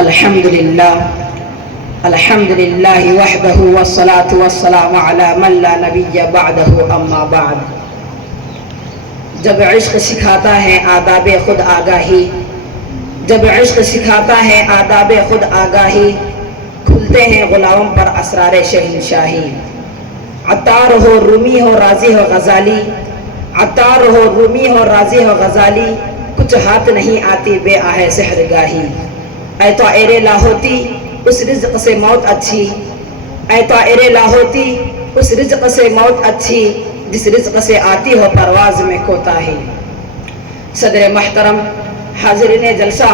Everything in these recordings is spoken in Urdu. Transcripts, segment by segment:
الحمدللہ الحمدللہ وحدہ والصلاة والسلام علی من لا نبی بعدہ اما بعد۔ جب عشق سکھاتا ہے آداب خود آگاہی، جب عشق سکھاتا ہے آداب خود آگاہی، کھلتے ہیں غلاموں پر اسرار شہنشاہی۔ عطار ہو رومی ہو رازی ہو غزالی، عطار ہو رومی ہو رازی ہو غزالی، کچھ ہاتھ نہیں آتی بے آہ سحرگاہی۔ اے طائر لاہوتی اس رزق سے موت اچھی، اے طائر لاہوتی اس رزق سے موت اچھی، جس رزق سے آتی ہو پرواز میں کوتاہی۔ صدر محترم، حاضرین جلسہ،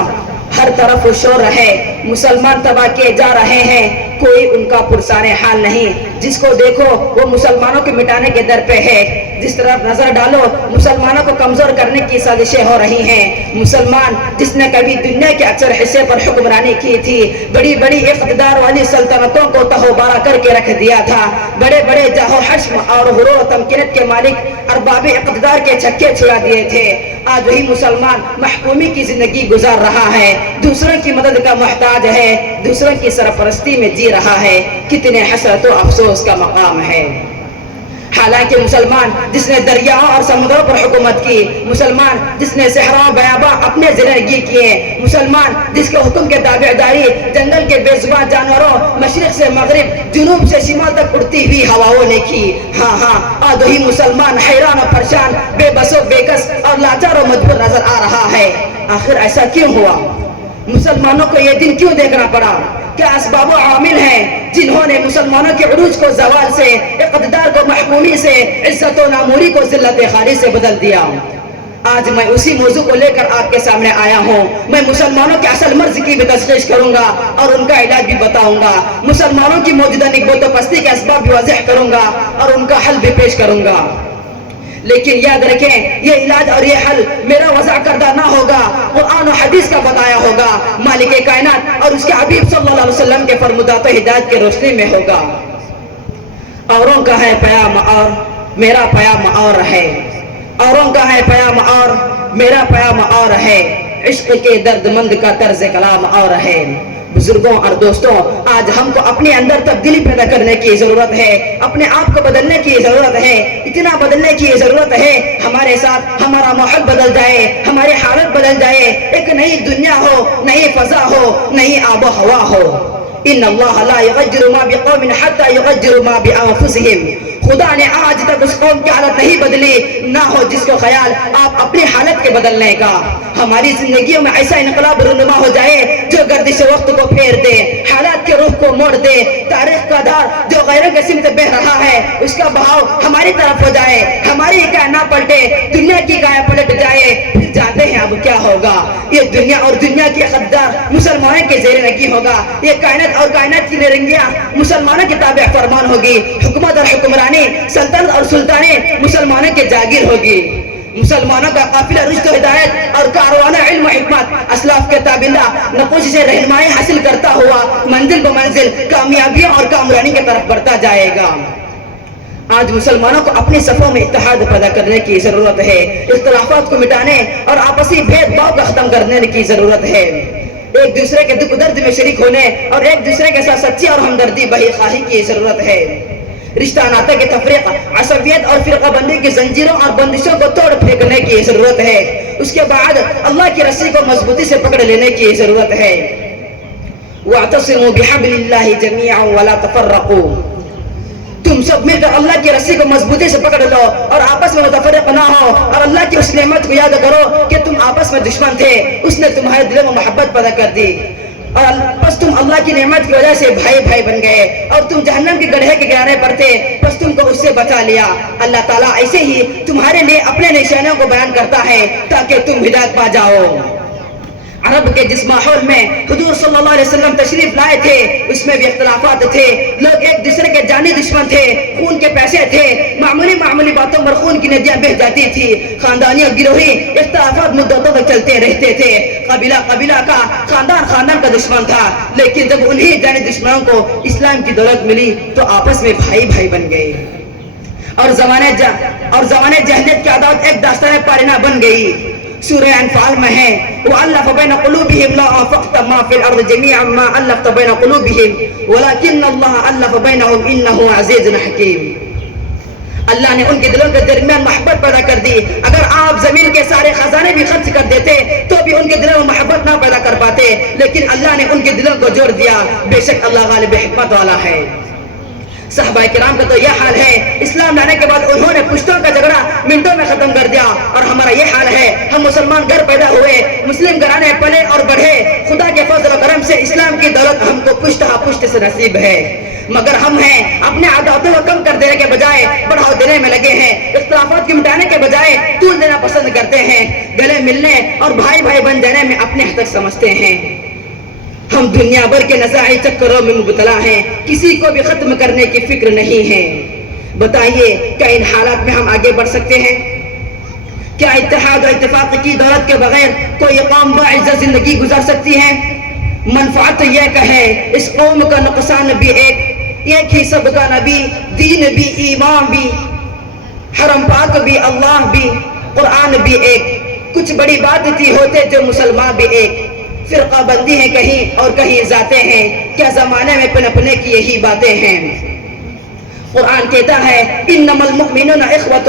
ہر طرف شور ہے، مسلمان تباہ کیے جا رہے ہیں، کوئی ان کا پرسان حال نہیں۔ جس کو دیکھو وہ مسلمانوں کے مٹانے کے در پہ ہے، جس طرف نظر ڈالو مسلمانوں کو کمزور کرنے کی سازشیں ہو رہی ہیں۔ مسلمان جس نے کبھی دنیا کے اکثر حصے پر حکمرانی کی تھی، بڑی بڑی اقتدار والی سلطنتوں کو تہو بارہ کر کے رکھ دیا تھا، بڑے بڑے جاہ و حشم اور غرور و تمکنت کے مالک ارباب اقتدار کے چھکے چھڑا دیے تھے۔ آج وہی مسلمان محکومی کی زندگی گزار رہا ہے، دوسروں کی مدد کا محتاج ہے، دوسروں کی سرپرستی میں جی رہا ہے، کتنے حسرت و افسوس کا مقام ہے۔ حالانکہ مسلمان جس نے دریاؤں اور سمندروں پر حکومت کی، مسلمان جس نے صحرا و بیاباں اپنے زیرگی کیے، مسلمان جس کے حکم کے تابعداری جنگل کے بے زبان جانوروں، مشرق سے مغرب جنوب سے شمال تک اڑتی ہوئی ہواؤں نے کی۔ ہاں آج وہی مسلمان حیران و پریشان، بے بس و بے کس اور لاچار و مجبور نظر آ رہا ہے۔ آخر ایسا کیوں ہوا؟ مسلمانوں کو یہ دن کیوں دیکھنا پڑا؟ کیا اسباب و عوامل ہیں جنہوں نے مسلمانوں کے عروج کو زوال سے، اقتدار کو محکومی سے، عزت و ناموری کو ذلت خاری سے بدل دیا؟ آج میں اسی موضوع کو لے کر آپ کے سامنے آیا ہوں۔ میں مسلمانوں کے اصل مرض کی بھی تشخیص کروں گا اور ان کا علاج بھی بتاؤں گا، مسلمانوں کی موجودہ نکبت و پستی کے اسباب بھی واضح کروں گا اور ان کا حل بھی پیش کروں گا۔ لیکن یاد رکھیں، یہ علاج اور یہ حل میرا وضع کردہ نہ ہوگا، قرآن و حدیث کا بتایا ہوگا، مالک کائنات اور اس کے حبیب صلی اللہ علیہ وسلم کے فرمودات و ہدایت کے روشنی میں ہوگا۔ اوروں کا ہے پیام اور میرا پیام اور ہے، اوروں کا ہے پیام اور میرا پیام اور ہے، عشق کے درد مند کا طرز کلام اور ہے۔ بزرگوں اور دوستوں، آج ہم کو اپنے اندر تبدیلی پیدا کرنے کی ضرورت ہے، اپنے آپ کو بدلنے کی ضرورت ہے، اتنا بدلنے کی ضرورت ہے ہمارے ساتھ ہمارا ماحول بدل جائے، ہماری حالت بدل جائے، ایک نئی دنیا ہو، نئی فضا ہو، نئی آب و ہوا ہو۔ ان اللہ لا یغیر ما بقوم حتی یغیروا ما بانفسہم۔ خدا نے آج تک اس قوم کی حالت نہیں بدلی، نہ ہو جس کو خیال آپ اپنی حالت کے بدلنے کا۔ ہماری زندگیوں میں ایسا انقلاب رونما ہو جائے جو گردش وقت کو پھیر دے، حالات کے رخ کو موڑ دے، تاریخ کا دار جو غیروں کے سمت بہ رہا ہے اس کا بہاؤ ہماری طرف ہو جائے، ہماری گائے نہ پلٹے، دنیا کی گائے پلٹ جائے۔ پھر جانتے ہیں اب کیا ہوگا؟ یہ دنیا اور دنیا کی اقتدار مسلمانوں کے زیر نگی ہوگا، یہ کائنات اور کائنات کی نرنگیاں مسلمانوں کے تابع فرمان ہوگی، حکومت اور حکمرانی، سلطنت اور سلطانیں مسلمانوں کے جاگیر ہوگی۔ مسلمانوں کا قافلہ رشد و ہدایت اور کاروانہ علم و حکمت اسلاف کے تابندہ نقوش سے رہنمائی حاصل کرتا ہوا منزل بہ منزل کامیابیوں اور کامرانی کی طرف بڑھتا جائے گا۔ آج مسلمانوں کو اپنے صفوں میں اتحاد پیدا کرنے کی ضرورت ہے، اختلافات کو مٹانے اور آپسی بھید بھاؤ کو ختم کرنے کی ضرورت ہے، ایک دوسرے کے دکھ درد میں شریک ہونے اور ایک دوسرے کے ساتھ سچی اور ہمدردی بہی خواہی کی ضرورت ہے۔ رشتہ ناطے کے تفریق، عصبیت اور فرقہ بندی کی زنجیروں اور بندشوں کو توڑ پھینکنے کی ضرورت ہے۔ اس کے بعد اللہ کی رسی کو مضبوطی سے پکڑ لینے کی ضرورت ہے۔ وَاعْتَصِمُوا بِحَبْلِ اللَّهِ جَمِيعًا وَلَا تَفَرَّقُوا۔ تم سب مل کر اللہ کی رسی کو مضبوطی سے پکڑ لو اور آپس میں متفرق نہ ہو، اور اللہ کی اس نعمت کو یاد کرو کہ تم آپس میں دشمن تھے، اس نے تمہارے دلوں میں محبت پیدا کر دی، اور بس تم اللہ کی نعمت کی وجہ سے بھائی بھائی بن گئے، اور تم جہنم کے گڑھے کے کنارے پر تھے، بس تم کو اس سے بچا لیا۔ اللہ تعالیٰ ایسے ہی تمہارے لیے اپنے نشانیوں کو بیان کرتا ہے تاکہ تم ہدایت پا جاؤ۔ عرب کے جس ماحول میں حضور صلی اللہ علیہ وسلم تشریف لائے تھے اس میں بھی اختلافات تھے، لوگ ایک دوسرے کے جانی دشمن تھے، خون کے پیسے تھے، معمولی باتوں پر خون کی ندیاں بہہ جاتی تھی، خاندانی اور گروہی اختلافات مدتوں تک چلتے رہتے تھے، قبیلہ کا، خاندان کا دشمن تھا، لیکن جب انہی جانی دشمنوں کو اسلام کی دولت ملی تو آپس میں بھائی بن گئے، اور زمانے جہلیت کی عداوت ایک داستان پارینہ بن گئی۔ سورہ انفال میں ہے وَأَلَّفَ بَيْنَ قُلُوبِهِمْ لَا أَنفَقْتَ مَا فِي الْأَرْضِ جَمِيعًا مَا أَلَّفْتَ بَيْنَ قُلُوبِهِمْ وَلَكِنَّ اللَّهَ أَلَّفَ بَيْنَهُمْ إِنَّهُ عَزِيزٌ حَكِيمٌ۔ اللہ نے ان کے دلوں کے درمیان محبت پیدا کر دی۔ اگر آپ زمین کے سارے خزانے بھی خرچ کر دیتے تو بھی ان کے دلوں میں محبت نہ پیدا کر پاتے، لیکن اللہ نے ان کے دلوں کو جوڑ دیا۔ بے شک اللہ غالب حکمت والا ہے۔ صحابہ کرام کا تو یہ حال ہے، اسلام لانے کے بعد انہوں نے پشتوں کا جھگڑا منٹوں میں ختم کر دیا، اور ہمارا یہ حال ہے، ہم مسلمان گھر پیدا ہوئے، مسلم گھرانے پلے اور بڑھے، خدا کے فضل و کرم سے اسلام کی دولت ہم کو پشت ہا پشت سے نصیب ہے، مگر ہم ہیں اپنے عاداتوں کو کم کر دینے کے بجائے بڑھاؤ دینے میں لگے ہیں، اختلافات کو مٹانے کے بجائے طول دینا پسند کرتے ہیں، گلے ملنے اور بھائی بھائی بن جانے میں اپنے حد تک سمجھتے ہیں۔ ہم دنیا بھر کے نزاعی چکروں میں مبتلا ہیں، کسی کو بھی ختم کرنے کی فکر نہیں ہے۔ بتائیے کیا ان حالات میں ہم آگے بڑھ سکتے ہیں؟ کیا اتحاد و اتفاق کی دولت کے بغیر کوئی قوم باعزت زندگی گزار سکتی ہے؟ منفعت یہ کہے اس قوم کا نقصان بھی ایک ہی سب کا نبی، دین بھی، ایمان بھی، حرم پاک بھی، اللہ بھی، قرآن بھی ایک، کچھ بڑی بات تھی ہوتے جو مسلمان بھی ایک، فرقہ بندی ہے کہیں اور کہیں ذاتے ہیں، کیا زمانے میں پنپنے کی یہی باتیں ہیں؟ قرآن کہتا ہے انما المؤمنون اخوۃ،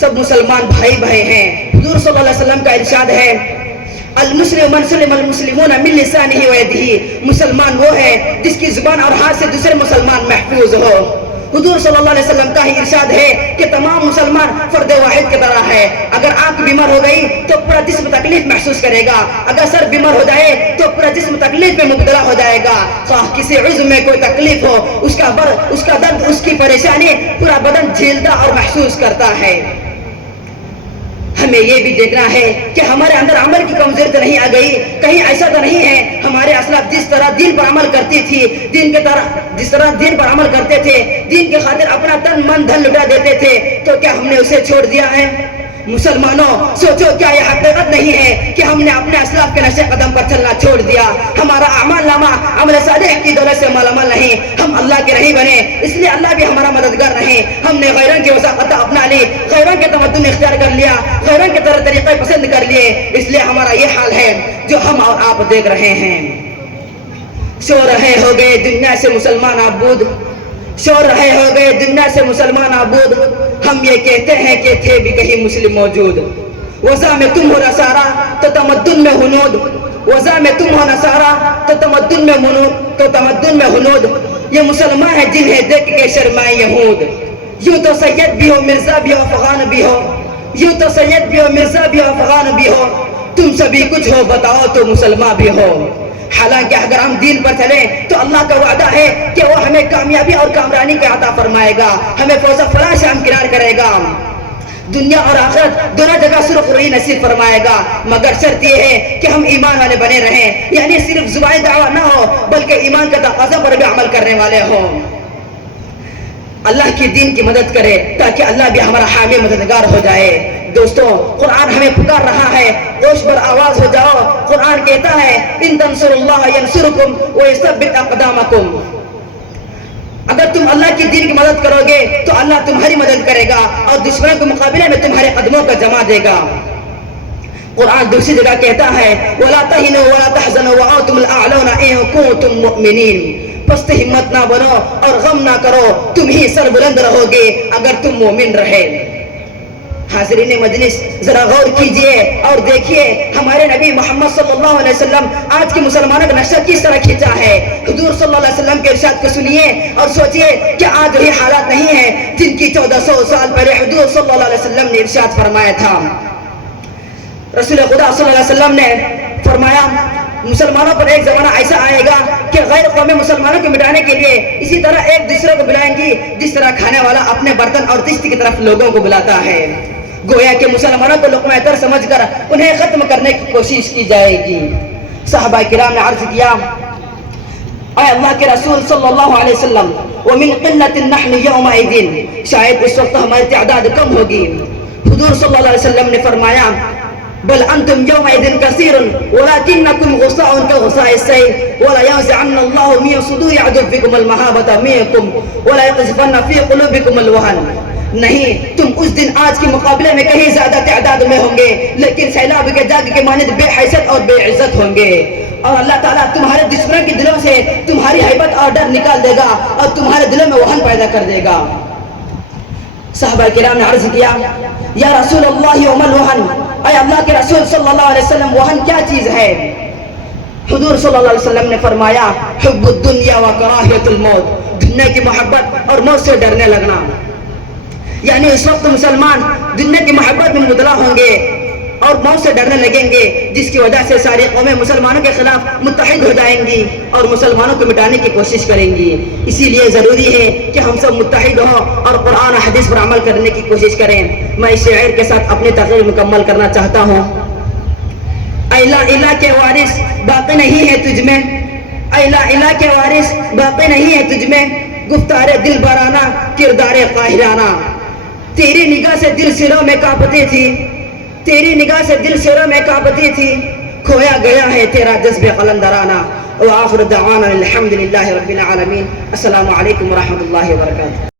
سب مسلمان بھائی بھائی ہیں۔ حضور صلی اللہ علیہ وسلم کا ارشاد ہے المسلم من سلم المسلمون من لسانہ ویدہ، مسلمان وہ ہے جس کی زبان اور ہاتھ سے دوسرے مسلمان محفوظ ہو۔ حضور صلی اللہ علیہ وسلم کا ہی ارشاد ہے کہ تمام مسلمان فرد واحد کی طرح ہے، اگر آنکھ بیمار ہو گئی تو پورا جسم تکلیف محسوس کرے گا، اگر سر بیمار ہو جائے تو پورا جسم تکلیف میں مبتلا ہو جائے گا، خواہ کسی عضو میں کوئی تکلیف ہو اس کا درد، اس کی پریشانی پورا بدن جھیلتا اور محسوس کرتا ہے۔ ہمیں یہ بھی دیکھنا ہے کہ ہمارے اندر عمل کی کمزوری تو نہیں آ گئی، کہیں ایسا تو نہیں ہے ہمارے اسلاف جس طرح دین پر عمل کرتی تھی، جس طرح دین پر عمل کرتے تھے، دین کی خاطر اپنا تن من دھن لٹا دیتے تھے، تو کیا ہم نے اسے چھوڑ دیا ہے؟ مسلمانوں سوچو، کیا یہ حقیقت نہیں ہے کہ ہم نے اپنے اسلاف کے نقش قدم پر چلنا چھوڑ دیا؟ ہمارا اعمال نامہ عمل صالح کی دولت سے مالا مال نہیں، ہم اللہ کے نہیں بنے، اس لیے اللہ بھی ہمارا مددگار نہیں، ہم نے غیروں کی وثاقت اپنا لی، غیروں کے تمدن اختیار کر لیا، غیروں کے طرح طریقے پسند کر لیے، اس لیے ہمارا یہ حال ہے جو ہم اور آپ دیکھ رہے ہیں۔ سو رہے ہو گئے دنیا سے مسلمان عبود، سو رہے ہو گئے دنیا سے مسلمان عبود، ہم یہ کہتے ہیں کہ تھے بھی کہیں مسلم موجود، وضع میں تم ہو نصارہ تو تمدن میں ہنود، وضع میں تم ہو نصارہ تو تمدن میں ہنود، یہ مسلمان ہیں جنہیں دیکھ کے شرمائے یہود، یوں تو سید بھی ہو مرزا بھی ہو افغان بھی ہو، یوں تو سید بھی ہو مرزا بھی ہو افغان بھی ہو، تم سبھی کچھ ہو بتاؤ تو مسلمان بھی ہو۔ حالانکہ اگر ہم دین پر چلیں تو اللہ کا وعدہ ہے کہ وہ ہمیں کامیابی اور کامرانی کا عطا فرمائے گا، ہمیں فوز و فلاح سے ہمکنار کرے گا، دنیا اور آخرت دونوں جگہ سرخ روئی نصیب فرمائے گا، مگر شرط یہ ہے کہ ہم ایمان والے بنے رہیں، یعنی صرف زبانی دعویٰ نہ ہو بلکہ ایمان کا تقاضا پر بھی عمل کرنے والے ہوں۔ اللہ کی دین کی مدد کرے تاکہ اللہ بھی ہمارا حامی مددگار ہو جائے۔ دوستو، قرآن ہمیں پکار رہا ہے، ہوش پر آواز ہو جاؤ۔ قرآن کہتا ہے ان تنصروا اللہ ینصرکم ویثبت اقدامکم، اگر تم اللہ کی دین کی مدد کرو گے تو اللہ تمہاری مدد کرے گا اور دشمنوں کے مقابلے میں تمہارے قدموں کو جما دے گا۔ قرآن دوسری جگہ کہتا ہے وَلَا تَهِنُوا وَلَا تَحْزَنُوا وَأَنْتُمُ الْأَعْلَوْنَ إِن كُنتُم مُؤْمِنِينَ، پست ہمت نہ بنو اور غم نہ کرو، تم ہی سر بلند رہو گے اگر تم مومن رہے۔ حاضرین مجلس، ذرا غور کیجئے اور دیکھیے ہمارے نبی محمد صلی اللہ علیہ وسلم آج کے مسلمانوں کا نقشہ کس طرح کھینچا ہے۔ حضور صلی اللہ علیہ وسلم کے ارشاد کو سنیے اور سوچئے کہ آج وہی حالات نہیں ہیں جن کی 1400 سال پہلے حضور صلی اللہ علیہ وسلم نے ارشاد فرمایا تھا۔ رسول خدا صلی اللہ علیہ وسلم نے فرمایا مسلمانوں پر ایک زمانہ ایسا آئے گا کہ غیر قومیں مسلمانوں کو مٹانے کے لیے اسی طرح ایک دوسرے کو بلائیں گی جس طرح کھانے والا اپنے برتن اور دشت کی طرف لوگوں کو بلاتا ہے، گویا کہ مسلمانوں کو لقمہ تر سمجھ کر انہیں ختم کرنے کی کوشش کی جائے گی۔ صحابہ کرام نے عرض کیا اے اللہ کے رسول صلی اللہ علیہ وسلم ومن قلت نحن یومئذ، شاید اس وقت ہماری تعداد کم ہوگی۔ حضور صلی اللہ علیہ وسلم نے فرمایا بل انتم یومئذ کثیر ولکنکم غصاء کغصاء السیل ولا ينزعن اللہ من صدور عدوکم المہابۃ منکم ولا یقذفن فی قلوبکم الوہن، نہیں، تم اس دن آج کے مقابلے میں کہیں زیادہ تعداد میں ہوں گے، لیکن سیلاب کے جاگ کے مانند بے حیثیت اور بے عزت ہوں گے، اور اللہ تعالیٰ تمہارے دشمنوں کے دلوں سے تمہاری ہیبت اور ڈر نکال دے گا اور تمہارے دلوں میں وہن پیدا کر دے گا۔ صحابہ کرام نے عرض کیا، یا رسول اللہ وما الوہن، اے اللہ کے رسول صلی اللہ علیہ وسلم وہن کیا چیز ہے؟ حضور صلی اللہ علیہ وسلم نے فرمایا، حب الدنیا و کراہیت الموت، دنیا کی محبت اور موت سے ڈرنے لگنا۔ یعنی اس وقت مسلمان دنیا کی محبت میں مبتلا ہوں گے اور موت سے ڈرنے لگیں گے، جس کی وجہ سے ساری قومیں مسلمانوں کے خلاف متحد ہو جائیں گی اور مسلمانوں کو مٹانے کی کوشش کریں گی۔ اسی لیے ضروری ہے کہ ہم سب متحد ہوں اور قرآن و حدیث پر عمل کرنے کی کوشش کریں۔ میں اس شعر کے ساتھ اپنی تقریر مکمل کرنا چاہتا ہوں۔ اے لا الہ کے وارث باقی نہیں ہے تجھ میں، اے لا الہ کے وارث باقی نہیں ہے تجھ میں، گفتار دل برانہ کردار قاہرانہ، تیری نگاہ سے دل سروں میں کانپتی تھی، تیری نگاہ سے دل سروں میں کانپتی تھی، کھویا گیا ہے تیرا جذب قلندرانہ۔ وآخر دعوانا الحمدللہ رب العالمین۔ السلام علیکم ورحمۃ اللہ وبرکاتہ۔